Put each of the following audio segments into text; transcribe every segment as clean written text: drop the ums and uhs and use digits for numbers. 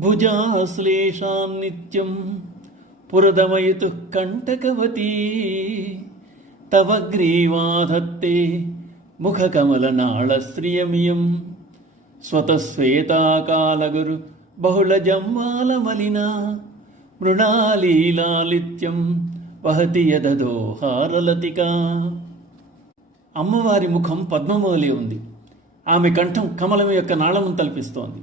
భుజాశ్లేషాం నిత్యం పురదమయతు కంటకవతీ తవ గ్రీవాధత్తే ముఖకమలనాళశ్రియమియం స్వతశ్వేతాకాలగురు బహుళజమ్మాలమలినా మృణాలీలాలిత్యం వహతి యదదోహారలతిక. అమ్మవారి ముఖం పద్మమోలే ఉంది. ఆమె కంఠం కమలం యొక్క నాళము తల్పిస్తోంది.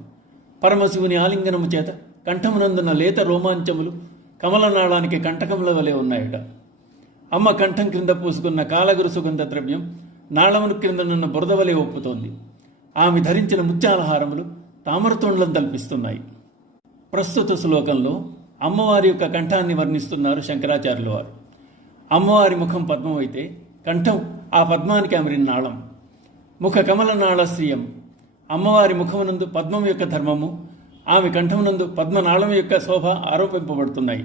పరమశివుని ఆలింగనము చేత కంఠమునందున్న లేత రోమాంచములు కమలనాళానికి కంటకముల వలె ఉన్నాయట. అమ్మ కంఠం క్రింద పూసుకున్న కాలగురు సుగంధ ద్రవ్యం నాళమును క్రిందనున్న బురద వలె ఒప్పుతోంది. ఆమె ధరించిన ముత్యాలహారములు తామరతోండ్లను తల్పిస్తున్నాయి. ప్రస్తుత శ్లోకంలో అమ్మవారి యొక్క కంఠాన్ని వర్ణిస్తున్నారు శంకరాచార్యుల వారు. అమ్మవారి ముఖం పద్మం అయితే కంఠం ఆ పద్మానికి అమరిన నాళం. ముఖ కమలనాళ శ్రియం. అమ్మవారి ముఖమునందు పద్మం యొక్క ధర్మము, ఆమె కంఠమునందు పద్మనాళం యొక్క శోభ ఆరోపింపబడుతున్నాయి.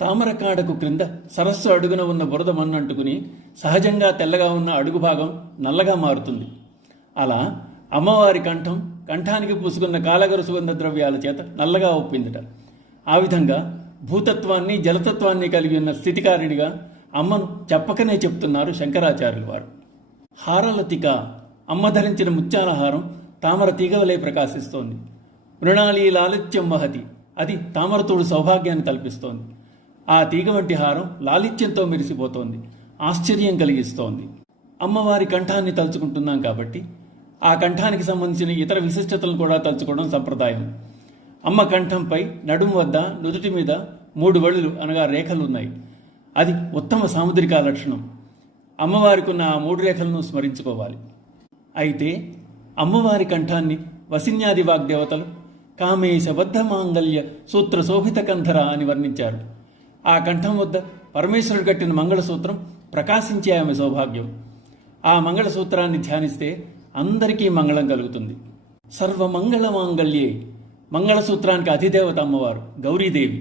తామరకాడకు క్రింద సరస్సు అడుగున ఉన్న బురద మన్నంటుకుని సహజంగా తెల్లగా ఉన్న అడుగు భాగం నల్లగా మారుతుంది. అలా అమ్మవారి కంఠం కంఠానికి పూసుకున్న కాలగరు సుగంధ ద్రవ్యాల చేత నల్లగా ఒప్పిందట. ఆ విధంగా భూతత్వాన్ని జలతత్వాన్ని కలిగి ఉన్న స్థితికారిణిగా అమ్మను చెప్పకనే చెప్తున్నారు శంకరాచార్యులు వారు. హారలతిక. అమ్మ ధరించిన ముత్యాల హారం తామర తీగవలే ప్రకాశిస్తోంది. మృణాళీ లాలిత్యం వహతి. అది తామరతోడు సౌభాగ్యాన్ని తల్పిస్తోంది. ఆ తీగ వంటి హారం లాలిత్యంతో మెరిసిపోతోంది, ఆశ్చర్యం కలిగిస్తోంది. అమ్మవారి కంఠాన్ని తలుచుకుంటున్నాం కాబట్టి ఆ కంఠానికి సంబంధించిన ఇతర విశిష్టతలను కూడా తలుచుకోవడం సంప్రదాయం. అమ్మ కంఠంపై నడుము వద్ద నుదుటి మీద 3 వళ్ళు అనగా రేఖలు ఉన్నాయి. అది ఉత్తమ సాముద్రిక లక్షణం. అమ్మవారికి ఉన్న ఆ 3 రేఖలను స్మరించుకోవాలి. అయితే అమ్మవారి కంఠాన్ని వసిన్యాది వాగ్దేవతలు కామేశబద్ధ మాంగళ్య సూత్ర శోభిత కంధర అని వర్ణించారు. ఆ కంఠం వద్ద పరమేశ్వరుడు కట్టిన మంగళసూత్రం ప్రకాశించే ఆమె సౌభాగ్యం. ఆ మంగళసూత్రాన్ని ధ్యానిస్తే అందరికీ మంగళం కలుగుతుంది. సర్వమంగళ మాంగళ్యే. మంగళసూత్రానికి అధిదేవత అమ్మవారు గౌరీదేవి.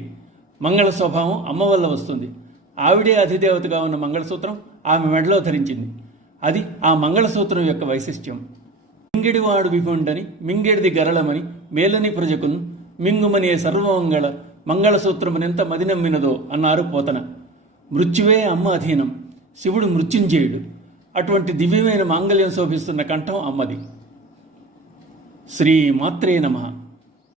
మంగళ స్వభావం అమ్మ వల్ల వస్తుంది. ఆవిడే అధిదేవతగా ఉన్న మంగళసూత్రం ఆమె మెడలో ధరించింది. అది ఆ మంగళసూత్రం యొక్క వైశిష్ట్యం. మింగిడివాడు విభుండని మింగిడిది గరళమని మేలని ప్రజకును మింగుమనే సర్వమంగళ మంగళసూత్రమునెంత మదినమ్మినదో అన్నారు పోతన. మృత్యువే అమ్మ అధీనం, శివుడు మృత్యుంజయుడు. అటువంటి దివ్యమైన మాంగళ్యం శోభిస్తున్న కంఠం అమ్మది. శ్రీమాత్రే నమః.